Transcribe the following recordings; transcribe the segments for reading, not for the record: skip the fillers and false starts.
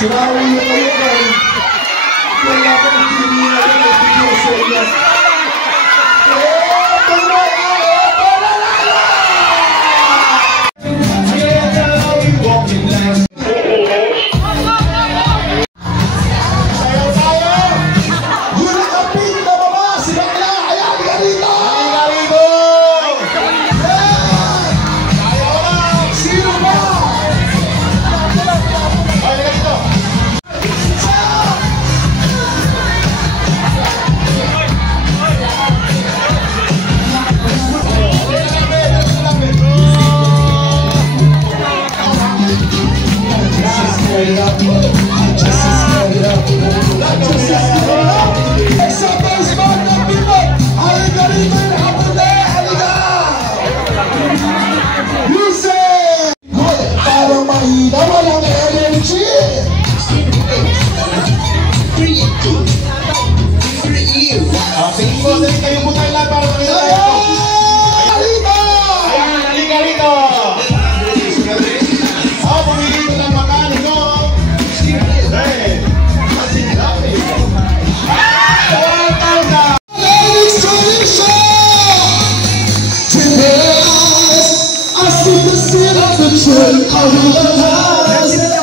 Sinawi yung kayo kayo. Wala pa ng TV na yung sa inyo.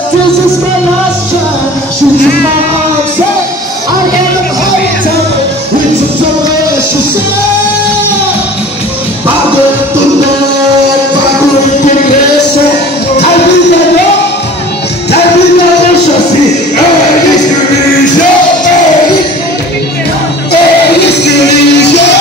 This is my last try. Shoot in my arms, I got the whole time. With some trouble, she said, I got the love, I got the blessing. I be the love, I be the mercy. Hey, it's the vision. Hey, it's the vision. Hey, it's the vision.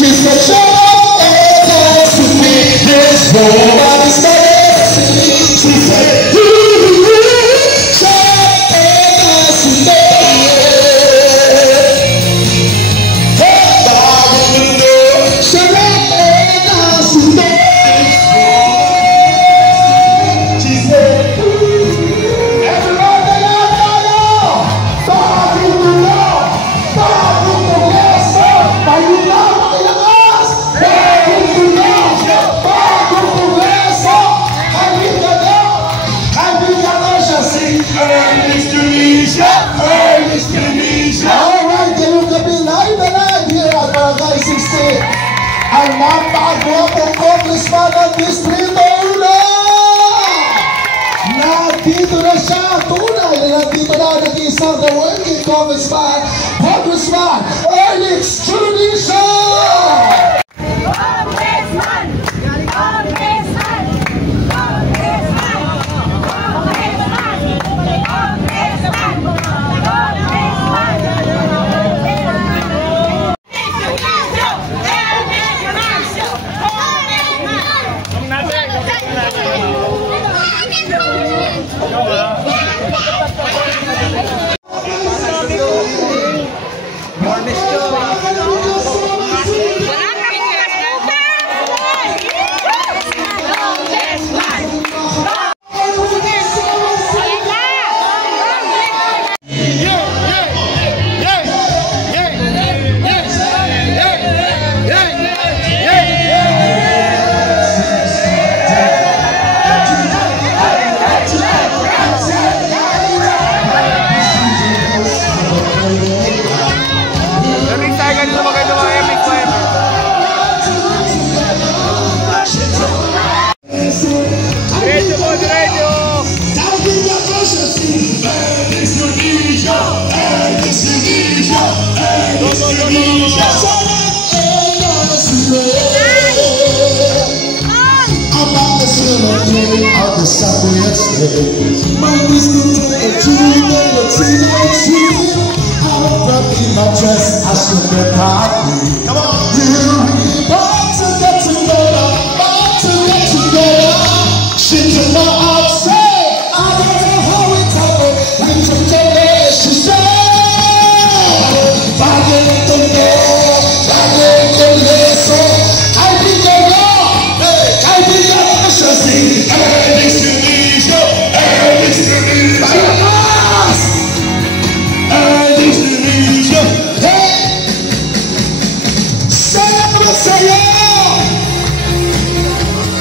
She said, show up to me this nobody said. She said, show up to me. Hey, darling, show up to me. She said, everybody out there, God in the Lord, God in the blessing, by you love. Alright, there will be live and live here at Barangay 16. Ang napakagwapong congressman ng Distrito 1. Nandito na siya, tunay na nandito na nag-isang the working congressman, Ernix Churudisha! My dress, I should have copied. Come on, you want to get together, want to get together. Shit to my outside, I don't know how it's happened. We took the relationship. If I didn't do that, I didn't do this. I be the law, I be the efficiency. Ernix Churudisha, Ernix Churudisha. sa'yo.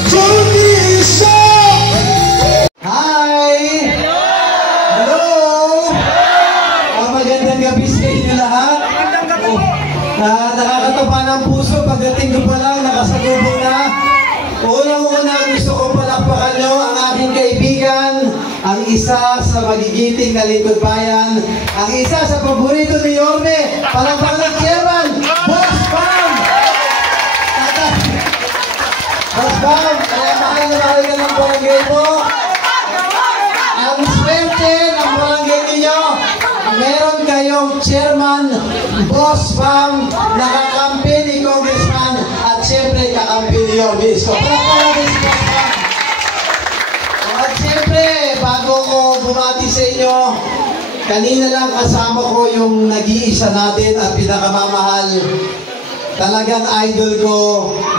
Tunisia. Hi! Hello! Magandang gabi sa inyo lahat. Nakakatapa ng puso pagdating ko pa lang, nakasalubong na. Unang-una gusto ko palakpakan nyo ang aking kaibigan, ang isa sa magigiting na lingkod bayan, ang isa sa paborito ni Yorme, palakpakan ng chairman, Boss Bam! Boss Bam, kaya mahal na mahal ka ng barangay mo. Ang swerte ng barangay ninyo, meron kayong chairman, Boss Bam, nakakampi ni Congressman, at siyempre kakampi ni Yorme Isko. At siyempre, bago ko bumati sa inyo, kanina lang kasama ko yung nag-iisa natin at pinakamamahal. Talagang idol ko,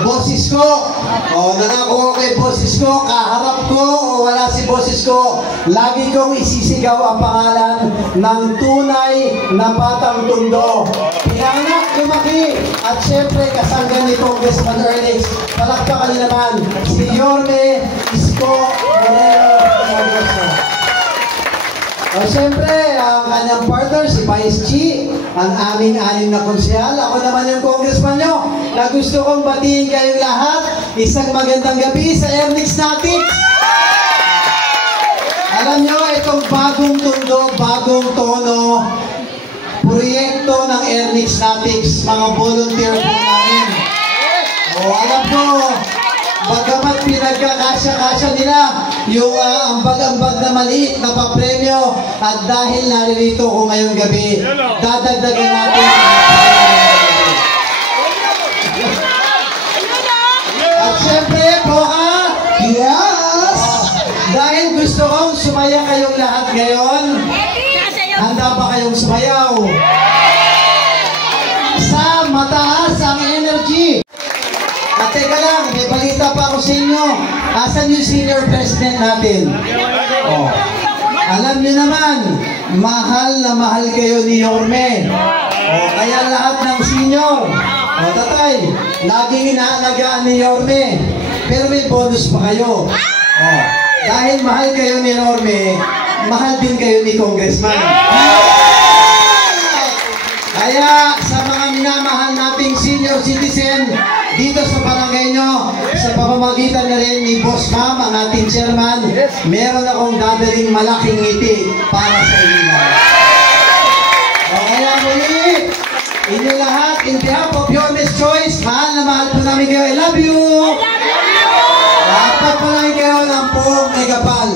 Boss Isko. Nangako ko kay Boss Isko, kaharap ko o wala si Boss Isko, lagi kong isisigaw ang pangalan ng tunay na batang Tondo. Pinanganak, lumaki, at syempre kasangga ni Congressman Ernix. Palakpakan naman si Yorme Isko Moreno. Siyempre, ang kanyang partner, si Vice Chi, ang aming anim na konsyal. Ako naman yung congressman nyo, na gusto kong batiin kayong lahat. Isang magandang gabi sa Ernix Natics. Alam nyo, itong bagong Tondo, bagong tono, proyekto ng Ernix Natics, mga volunteer po namin. Alam ko, bagamat pinagkakasya-kasya nila yung ambag-ambag na maliit na papremyo, at dahil naririto ko ngayong gabi, dadagdagan natin. At syempre, Poka, Yes! dahil gusto kong sumaya kayong lahat ngayon, handa ba kayong sumayaw? Sa mataas ang energy. At teka lang, may balita pa ako sa inyo. Asan yung senior president natin? Alam niyo naman, mahal na mahal kayo ni Yorme. Kaya lahat ng senior, tatay, laging inaalagaan ni Yorme. Pero may bonus pa kayo. Dahil mahal kayo ni Yorme, mahal din kayo ni Congressman. Kaya sa mga minamahal nating senior citizen dito sa barangay nyo, sa pamamagitan na rin ni Boss Ma'am, ang ating chairman, meron akong dadaling malaking ngiti para sa inyo. Kaya muli, inyo lahat, in behalf of Yorme's Choice, mahal na mahal po namin kayo. I love you! At pagpalain kayo ng buong megapal.